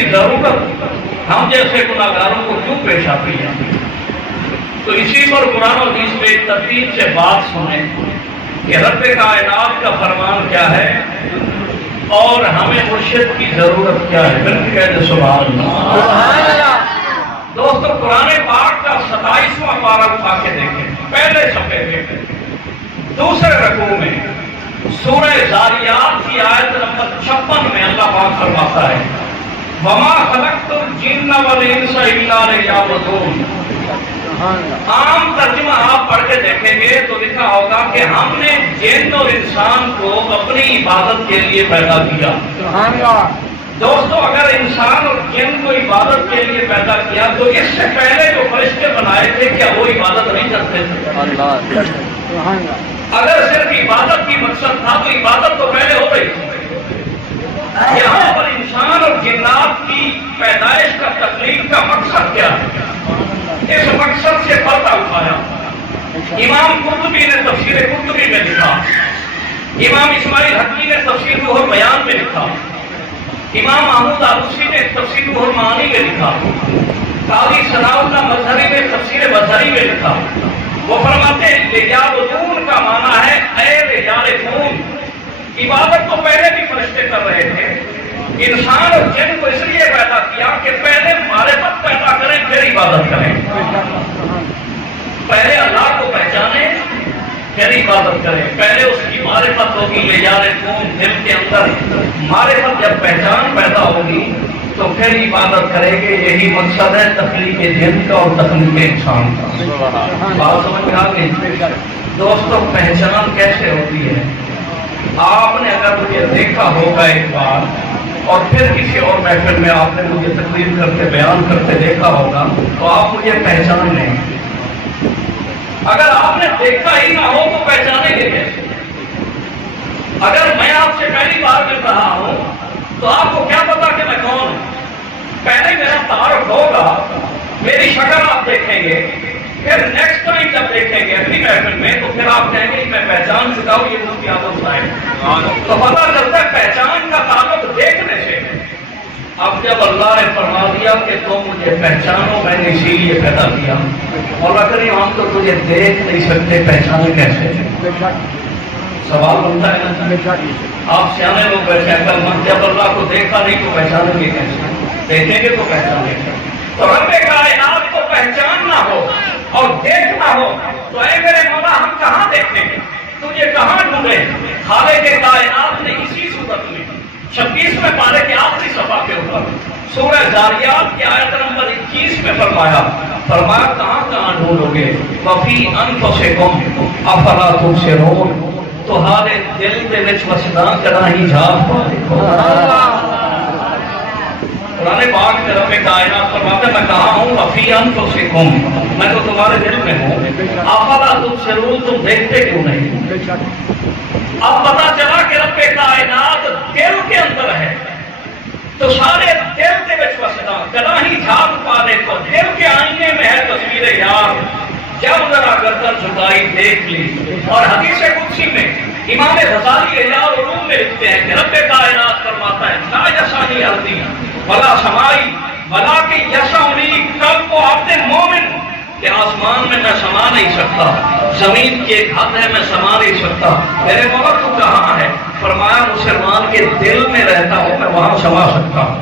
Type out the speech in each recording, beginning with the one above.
کی ضرورت ہم جیسے گناہگاروں کو کیوں پیش آتی ہے؟ تو اسی پر قرآن و حدیث میں ایک ترتیب سے بات سنیں کہ رب کائنات کا فرمان کیا ہے اور ہمیں مرشد کی ضرورت کیا ہے۔ بلکہ کہتے سبحان اللہ۔ دوستو قرآن پاک کا 27واں پارہ اٹھا کے دیکھیں، پہلے صفحے پہ دوسرے رکوع میں سورہ ذاریات کی آیت نمبر 56 میں اللہ پاک فرماتا ہے وَمَا خَلَقْتُ الْجِنَّ وَالْإِنسَ إِلَّا لِيَعْبُدُونِ۔ عام ترجمہ آپ پڑھ کے دیکھیں گے تو لکھا ہوگا کہ ہم نے جن اور انسان کو اپنی عبادت کے لیے پیدا کیا۔ دوستو اگر انسان اور جن کو عبادت کے لیے پیدا کیا تو اس سے پہلے جو فرشتے بنائے تھے کیا وہ عبادت نہیں کرتے تھے؟ اگر صرف عبادت کی مقصد تھا تو عبادت تو پہلے ہو رہی تھی۔ یہاں پر انسان اور جنات کی پیدائش کا تخلیق کا مقصد کیا ہے؟ اس مقصد سے پردہ اٹھایا۔ امام قرطبی نے تفسیر قرطبی میں لکھا، امام اسماعیل حقی نے تفسیر روح البیان میں لکھا، امام محمود آلوسی نے تفسیر روح المعانی میں لکھا، قاضی ثناء اللہ مظہری نے تفسیر مظہری میں لکھا۔ وہ فرماتے ہیں لیعبدون کا معنی ہے اے لیعرفون۔ عبادت تو پہلے بھی فرشتے کر رہے تھے، انسان اور جن کو اس لیے پیدا کیا کہ پہلے معرفت پیدا کریں پھر عبادت کریں، پہلے اللہ کو پہچانیں پھر عبادت کریں، پہلے اس کی معرفت ہوگی لیعرفون، دل کے اندر معرفت جب پہچان پیدا ہوگی تو پھر عبادت کریں گے۔ یہی مقصد ہے تخلیق جن کا اور تخلیق انسان کا۔ بات سمجھ میں آ گئی؟ دوستو پہچان کیسے ہوتی ہے؟ آپ نے اگر مجھے دیکھا ہوگا ایک بار اور پھر کسی اور محفل میں آپ نے مجھے تقریر کرتے بیان کرتے دیکھا ہوگا تو آپ مجھے پہچان لیں۔ اگر آپ نے دیکھا ہی نہ ہو تو پہچانیں گے کیسے؟ اگر میں آپ سے پہلی بار مل رہا ہوں تو آپ کو کیا پتا کہ میں کون ہوں؟ پہلے میرا تعارف ہوگا، میری شکل آپ دیکھیں گے، پھر نیکسٹ ٹائم جب دیکھیں گے اپنی محفل میں تو پھر آپ کہیں گے میں پہچان چکا ہوں یہ مفتی احمد صاحب۔ تو پتا چلتا ہے پہچان کا تعلق دیکھنے سے۔ اب جب اللہ نے فرما دیا کہ تم مجھے پہچانو میں نے اسی لیے پیدا کیا، مولا کریم ہم تو تجھے دیکھ نہیں سکتے، پہچانے کیسے؟ سوال بنتا ہے نا، آپ سیانے لوگ بیٹھے ہیں، جب اللہ کو دیکھا نہیں تو پہچانیں گے کیسے؟ دیکھیں گے تو پہچانیں گے۔ تو رب کائنات کو پہچاننا ہو اور دیکھنا ہو تو اے میرے مولا ہم کہاں دیکھیں گے؟ تجھے کہاں ڈھونڈیں؟ خالق کائنات نے اسی صورت میں 26ویں پارے کے آخری صفحہ کے اوپر سورہ ذاریات کی آیت نمبر 21 میں فرمایا کہاں کہاں ڈھونڈو گے؟ وفی انفسکم افلا تبصرون۔ تمہارے دل دے وچ وسدا کدا ہی جھاگ پا دیکھو۔ قرآن پاک میں رب کائنات فرماتا ہے میں کہاں ہوں؟ وفی انفسکم، میں تو تمہارے دل میں ہوں۔ افلا تبصرون، تم دیکھتے کیوں نہیں؟ اب پتا چلا کہ رب کائنات دل کے اندر ہے تو سارے دل کے وچ وسدا کدا ہی جھاگ پا دیکھو۔ دل کے آئینے میں ہے تصویر یار، جب ذرا گردن جھکائی دیکھ لی۔ اور حدیث قدسی میں امام غزالی احیاء العلوم میں لکھتے ہیں کہ رب کائنات فرماتا ہے لا یسعنی ارضی ولا سمائی ولکن یسعنی قلب عبد مومن، کہ آسمان میں میں سما نہیں سکتا، زمین کی ایک حد ہے میں سما نہیں سکتا، میرے مولا تو کہاں ہے؟ فرمایا مسلمان کے دل میں رہتا ہوں، میں وہاں سما سکتا ہوں۔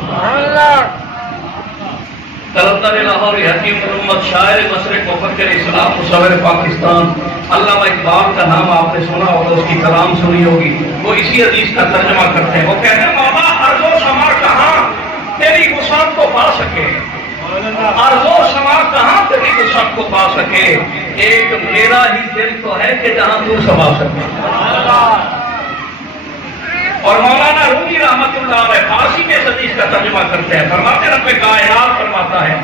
کلندر لاہوری حکیم محمد شاعر مشرق مفکر اسلام مصور پاکستان علامہ اقبال کا نام آپ نے سنا ہوگا، اس کی کلام سنی ہوگی، وہ اسی حدیث کا ترجمہ کرتے ہیں۔ وہ کہتے ہیں مولا ارض و سما کہاں تیری وسعت کو پا سکے، ارض و سما کہاں تیری وسعت کو پا سکے، ایک میرا ہی دل تو ہے کہ جہاں تو سما سکے۔ اور مولانا رومی رحمت اللہ علیہ فارسی میں اس حدیث کا ترجمہ کرتے ہیں، فرماتے رب کائنات فرماتا ہے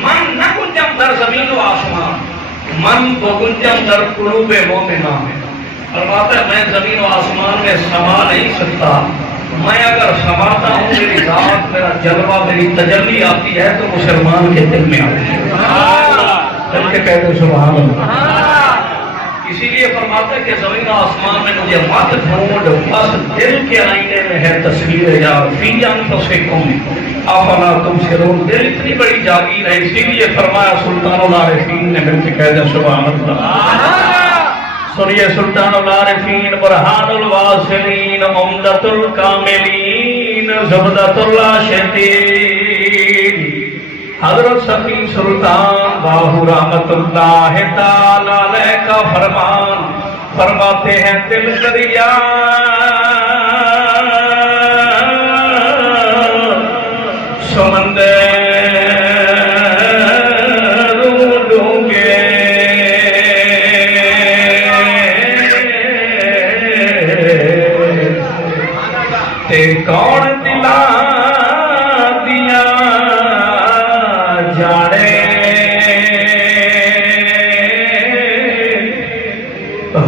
من نہ گنجم در زمین و آسمان من کو گنجم در قلوب مومنہ، فرماتا ہے میں زمین و آسمان میں سما نہیں سکتا، میں اگر سماتا ہوں میری ذات میرا جلوہ میری تجلی آتی ہے تو مسلمان کے دل میں آتی ہے۔ چل کے کہتے سبحان اللہ۔ اسی لیے فرماتے کہ زمین آسمان میں مجھے مت ڈھونڈ، بس دل کے آئینے میں ہے تصویر یار، فی انفسکم افلا تبصرون۔ دل اتنی بڑی جاگیر ہے، اسی لیے فرمایا سلطان العارفین نے مل کے کہہ دیا سبحان اللہ۔ سنیے سلطان العارفین، برہان الواصلین، عمدۃ الکاملین، زبدۃ العاشقین، حضرت سفی سلطان باہو رحمت اللہ تعالی علیہ کا فرمان فرماتے ہیں دل دریا سمندر ڈونگے تے کون دلا دیا جانے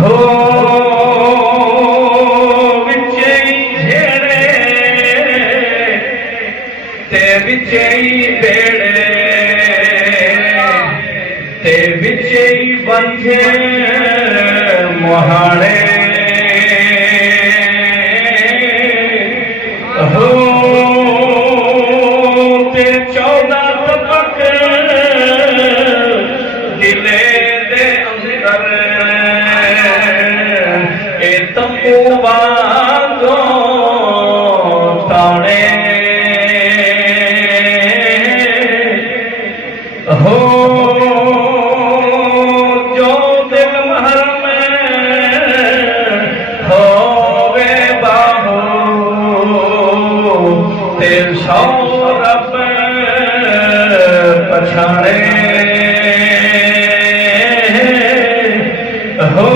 ہو بچے جھیڑے تے بچے بیڑے تے بچے بنجے مہاڑے ہو تے 14 طبق دلے دے اندر اے تمبو وانگو تانے ہو جو دل محرم ہووے باہو تے سو رب پچھاڑے ہو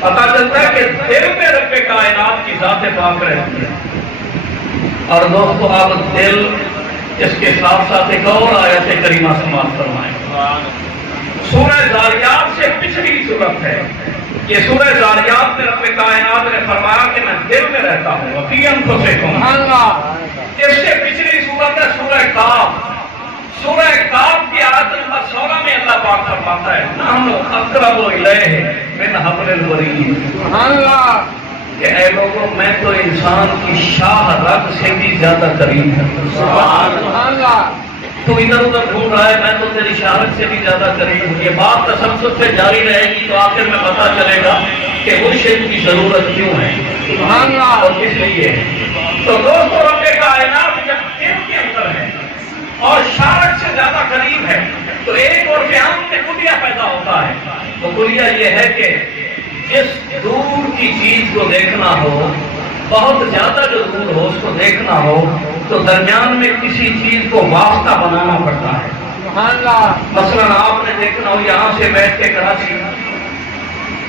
پتا چلتا ہے کہ دل میں رب کائنات کی ذات پاک رہتی ہے۔ اور دوستو آپ دل اس کے ساتھ ساتھ ایک اور آیت کریمہ سماعت فرمائیں۔ سورہ ذاریات سے پچھلی صورت ہے یہ سورہ ذاریات میں رب کائنات نے فرمایا کہ میں دل میں رہتا ہوں وفی انفسکم۔ اس سے پچھلی صورت ہے سورہ کاف۔ سورہ کاف کی آیت نمبر 16 میں اللہ پاک فرماتا ہے نحن اقرب الیہ من حبل الورید، کہ اے لوگوں میں تو انسان کی شاہ رگ سے بھی زیادہ قریب ہوں۔ سبحان اللہ۔ تو ادھر ادھر ڈھونڈ رہا ہے، میں تو تیری شاہ رگ سے بھی زیادہ قریب ہوں۔ یہ بات تسلسل سے جاری رہے گی تو آخر میں پتا چلے گا کہ مرشد کی ضرورت کیوں ہے اور کس لیے ہے۔ تو دوستوں رب کائنات جب دل کے اندر ہے اور شارک سے زیادہ قریب ہے تو ایک اور بیان میں کلیہ پیدا ہوتا ہے۔ تو کلیہ یہ ہے کہ جس دور کی چیز کو دیکھنا ہو، بہت زیادہ جو دور ہو اس کو دیکھنا ہو تو درمیان میں کسی چیز کو واسطہ بنانا پڑتا ہے۔ مثلا آپ نے دیکھنا ہو یہاں سے بیٹھ کے کراچی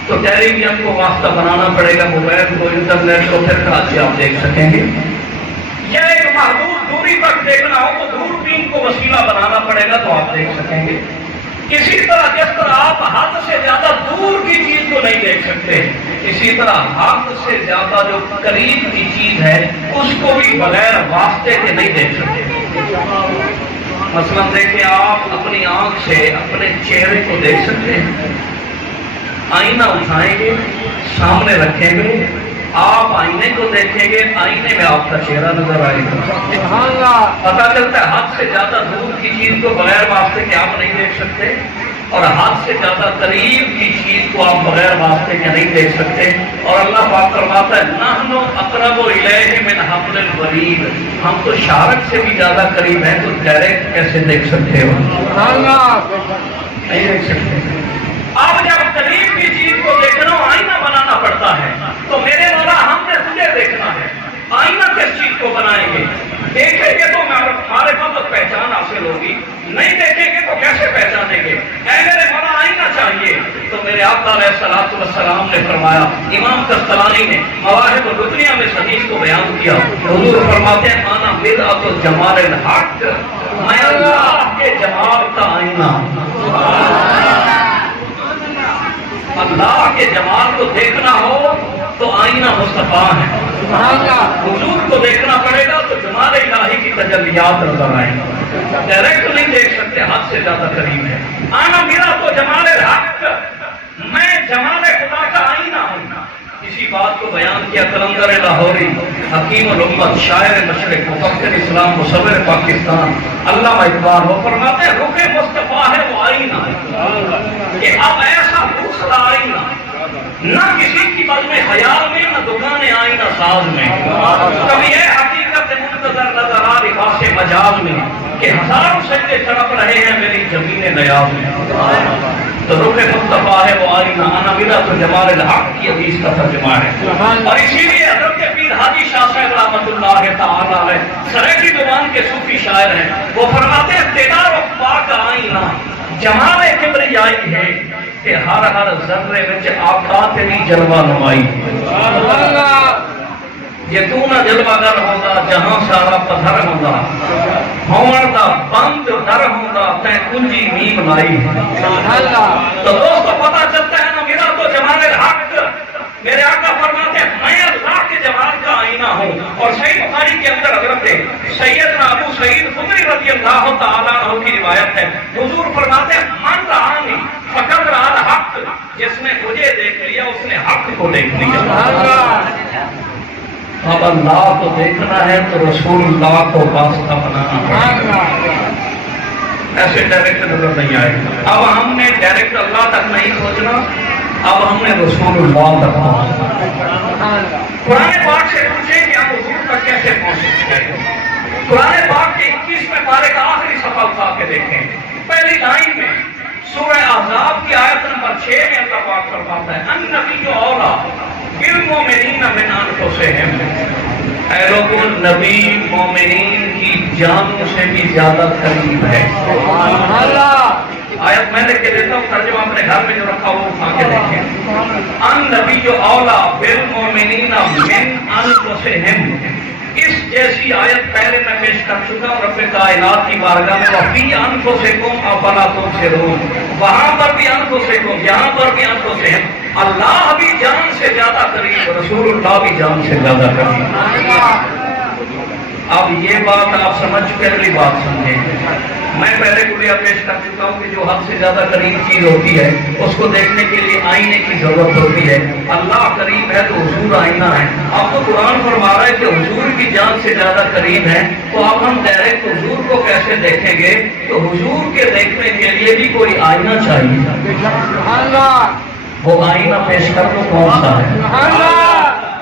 تو ٹیلی ویژن کو واسطہ بنانا پڑے گا، موبائل کو، انٹرنیٹ کو، پھر کراچی آپ دیکھ سکیں گے۔ یا ایک محدود دوری تک دیکھنا ہو تو دوربین کو وسیلہ بنانا پڑے گا تو آپ دیکھ سکیں گے۔ اسی طرح جس طرح آپ حد سے زیادہ دور کی چیز کو نہیں دیکھ سکتے، اسی طرح حد سے زیادہ جو قریب کی چیز ہے اس کو بھی بغیر واسطے کے نہیں دیکھ سکتے۔ مثلا دیکھیں آپ اپنی آنکھ سے اپنے چہرے کو دیکھ سکتے ہیں، آئینہ اٹھائیں گے، سامنے رکھیں گے، آپ آئینے کو دیکھیں گے، آئینے میں آپ کا چہرہ نظر آئے گا۔ پتا چلتا ہے حد سے زیادہ دور کی چیز کو بغیر واسطے کے آپ نہیں دیکھ سکتے، اور حد سے زیادہ قریب کی چیز کو آپ بغیر واسطے کے نہیں دیکھ سکتے۔ اور اللہ پاک فرماتا ہے نحن اقرب الیہ من حبل الورید، ہم تو شارک سے بھی زیادہ قریب ہیں، تو ڈائریکٹ کیسے دیکھ سکتے ہو؟ نہیں دیکھ سکتے۔ اب جب قریب کی چیز کو دیکھنا آئینہ بنانا پڑتا ہے تو میرے مولا ہم نے تجھے دیکھنا ہے، آئینہ کس چیز کو بنائیں گے؟ دیکھیں گے تو ہمارے پاس پہچان حاصل ہوگی، نہیں دیکھیں گے تو کیسے پہچانیں گے؟ اے میرے مولا آئینہ چاہیے تو میرے آقا علیہ الصلوۃ والسلام نے فرمایا، امام قسطلانی نے مواہب الدنیا میں اس حدیث کو بیان کیا، حضور فرماتے ہیں مانا مرآت جمال الحق، میں اللہ کے جمال کا آئینہ ہوں۔ اللہ کے جمال کو دیکھنا ہو تو آئینہ مصطفیٰ ہے، حضور کو دیکھنا پڑے گا تو جمال الہی کی تجلیات نظر آئیں گی، ڈائریکٹ نہیں دیکھ سکتے، حد سے زیادہ قریب ہے۔ آنا میرا تو جمال الحق، میں جمال خدا کا آئینہ ہوں۔ اسی بات کو بیان کیا قلندر لاہوری، حکیم الامت، شاعر مشرق، مفکر اسلام، مصور پاکستان، علامہ اقبال، وہ فرماتے ہیں رخ مصطفیٰ ہے وہ آئینہ کہ اب ایسا دوسرا آئینہ نہ کسی کی بد میں خیال میں، نہ دکان آئینہ ساز میں، کبھی یہ حقیقت منتظر نظر آ لباس مجاز میں کہ ہزاروں سجدے تڑپ رہے ہیں میری زمین نیاز میں۔ تو رخ مصطفیٰ ہے وہ آئینہ، انا ملا تو جمال الحق کی حدیث کا ترجمہ ہے۔ اور اسی لیے حضرت پیر حاجی شاہ صاحب رحمۃ اللہ تعالی علیہ سریٹی زبان کے صوفی شاعر ہیں، وہ فرماتے ہیں تیرا رخ کا آئینہ جمال کبریائی ہے کہ ہر ہر ذرے وچ آقا تیری جلوہ نمائی۔ یہ تو نہ جلوہ گر ہوندا جہاں سارا پتھر ہوندا، ہون دا بند در ہوندا تے کنجی میم لائی۔ تو دوستو پتہ چلتا ہے نا میرا تو جمال الحق، میرے آقا فرماتے ہیں میں اللہ کے جمال کا آئینہ ہوں۔ اور صحیح بخاری کے اندر حضرت سیدنا ابو سعید خدری رضی اللہ تعالیٰ عنہ کی روایت ہے، حضور فرماتے ہیں من رآنی فقد رأى الحق، جس نے مجھے دیکھ لیا اس نے حق کو دیکھ لیا۔ اب اللہ کو دیکھنا ہے تو رسول اللہ کو واسطہ بنانا ہے، ایسے ڈائریکٹ نظر نہیں آئے۔ اب ہم نے ڈائریکٹ اللہ تک نہیں پہنچنا، اب ہم نے رسول اللہ تک پہنچنا۔ قرآن پاک سے پوچھیں کہ ہم حضور تک کیسے پہنچ سکتے ہیں۔ قرآن پاک کے 21ویں پارے کا آخری صفحہ اٹھا کے دیکھیں، پہلی لائن میں سورہ احزاب کی آیت نمبر 6 میں اللہ پاک فرماتا ہے النبی اولیٰ بالمؤمنین من انفسہم، اے لوگوں نبی مومنین کی جانوں سے بھی زیادہ قریب ہے۔ آیت میں لکھ کے دیتا ہوں، ترجمہ اپنے گھر میں جو رکھا وہ اٹھا کے دیکھیں۔ النبی اولیٰ بالمؤمنین من انفسہم، اس جیسی آیت پہلے میں پیش کر چکا ہوں رب کائنات کی بارگاہ میں، وفی انفسکم افلا تبصرون، وہاں پر بھی انفسکم، یہاں پر بھی انفسہم، اللہ بھی جان سے زیادہ قریب، رسول اللہ بھی جان سے زیادہ قریب۔ اب یہ بات آپ سمجھ چکے، اگلی بات سمجھیں۔ میں پہلے کلیہ پیش کر چکا ہوں کہ جو حد سے زیادہ قریب چیز ہوتی ہے اس کو دیکھنے کے لیے آئینے کی ضرورت ہوتی ہے۔ اللہ قریب ہے تو حضور آئینہ ہے۔ اب تو قرآن فرما رہا ہے کہ حضور کی جان سے زیادہ قریب ہے، تو اب ہم ڈائریکٹ حضور کو کیسے دیکھیں گے؟ تو حضور کے دیکھنے کے لیے بھی کوئی آئینہ چاہیے۔ وہ آئینہ پیش کر دو کون سا ہے؟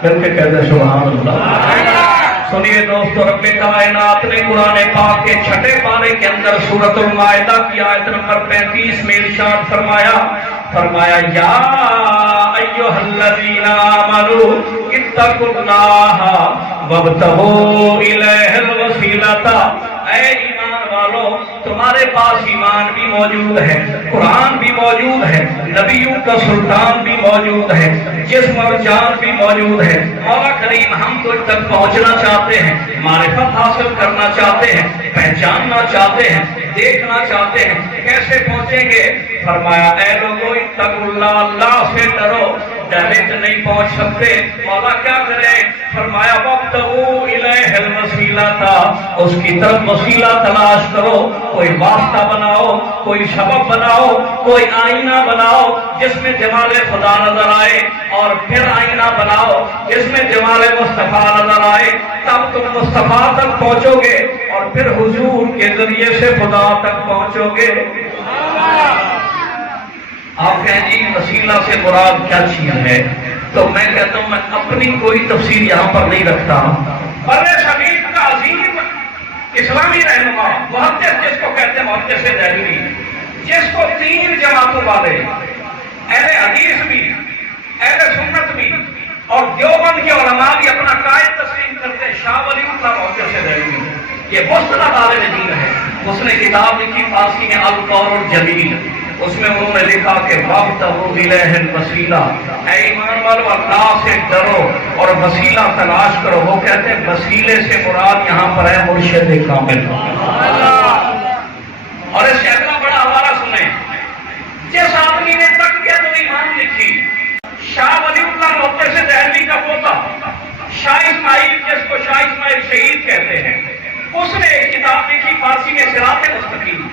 مل کے کہتے سبحان اللہ۔ سنیے دوستو، رب کائنات نے قرآن پاک کے 6 پارے کے اندر سورۃ المائدہ کی آیت نمبر 35 میں ارشاد فرمایا یا ایھا الذین آمنوا اتقوا اللہ وابتغوا الیہ الوسیلۃ، اے ایمان والو تمہارے پاس ایمان بھی موجود ہے، قرآن بھی موجود ہے، نبیوں کا سلطان بھی موجود ہے، جسم اور جان بھی موجود ہے۔ مولا کریم ہم تجھ تک پہنچنا چاہتے ہیں، معرفت حاصل کرنا چاہتے ہیں، پہچاننا چاہتے ہیں، دیکھنا چاہتے ہیں، کیسے پہنچیں گے؟ فرمایا اے لوگوں اتقوا اللہ، اللہ سے ڈرو۔ ڈائریکٹ نہیں پہنچ سکتے، مولا کیا کرے؟ فرمایا وابتغوا الیہ الوسیلۃ، اس کی طرف وسیلہ تلاش کرو، کوئی واسطہ بناؤ، کوئی سبب بناؤ، کوئی آئینہ بناؤ جس میں جمال خدا نظر آئے، اور پھر آئینہ بناؤ جس میں جمال مصطفیٰ نظر آئے، تب تم مصطفیٰ تک پہنچو گے اور پھر حضور کے ذریعے سے خدا تک پہنچو گے۔ آپ کہیں جی وسیلہ سے مراد کیا چیز ہے؟ تو میں کہتا ہوں میں اپنی کوئی تفسیر یہاں پر نہیں رکھتا، برِ صغیر کا عظیم اسلامی رہنما محدث جس کو کہتے ہیں محدث دہلوی، جس کو 3 جماعتوں والے اہل حدیث بھی، اہل سنت بھی اور دیوبند کے علماء بھی اپنا قائد تسلیم کرتے ہیں، شاہ ولی اللہ محدث دہلوی، یہ مستند عالم دین ہے۔ اس نے کتاب لکھی فارسی میں القول الجمیل، اس میں انہوں نے لکھا کہ وَابْتَغُوا إِلَيْهِ الْوَسِيلَةَ، اے ایمان والو اللہ سے ڈرو اور وسیلہ تلاش کرو۔ وہ کہتے ہیں وسیلے سے مراد یہاں پر ہے مرشد کامل۔ اور اس شہر کا بڑا حوالہ سنیں، جس آدمی نے تقویت الایمان لکھی، شاہ ولی اللہ نوتے سے دہلوی کا پوتا شاہ اسماعیل، جس کو شاہ اسماعیل شہید کہتے ہیں، اس نے ایک کتاب لکھی فارسی میں صراط مستقیم،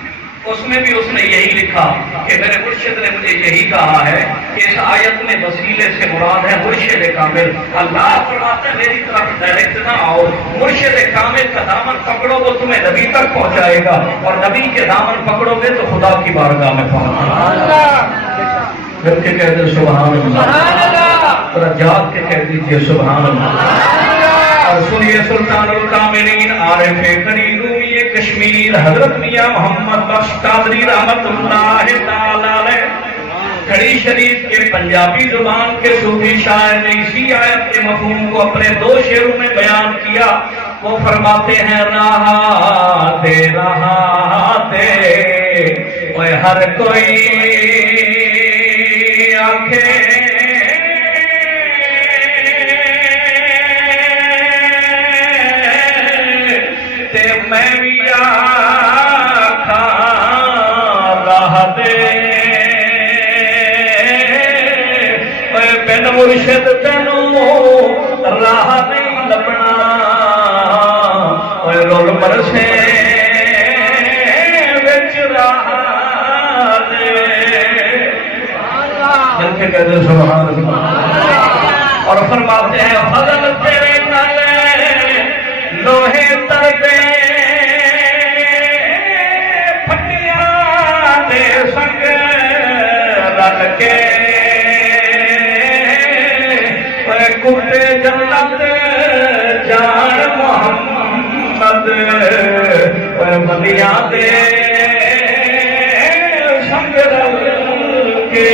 اس میں بھی اس نے یہی لکھا کہ میرے مرشد نے مجھے یہی کہا ہے کہ اس آیت میں وسیلے سے مراد ہے مرشد کامل۔ اللہ فرماتے ہیں میری طرف ڈائریکٹ نہ آؤ، مرشد کامل کا دامن پکڑو وہ تمہیں نبی تک پہنچائے گا، اور نبی کے دامن پکڑو گے تو خدا کی بارگاہ میں پہنچ پھر کے کہہ دے سبحان اللہ، ذرا جاگ کے کہہ دیجیے سبحان اللہ۔ اور سنیے سلطان الکاملین عارف قری رومی کشمیر حضرت میاں محمد بخش قادری رحمت اللہ تعالی علیہ کھڑی شریف کے پنجابی زبان کے صوفی شاعر نے اسی آیت کے مفہوم کو اپنے دو شعروں میں بیان کیا۔ وہ فرماتے ہیں راہتے اوے ہر کوئی آنکھیں میں بھی آکھا راہ دے بن مرشد تینوں راہ نہیں لبنا رول مرسے وچ راہ دے کہتے سبحان اللہ۔ اور فرماتے ہیں فضل تیرے نال لوہے تربے سنگ رل کے کتے جنت جان محمد بلیاں دے سنگ رل کے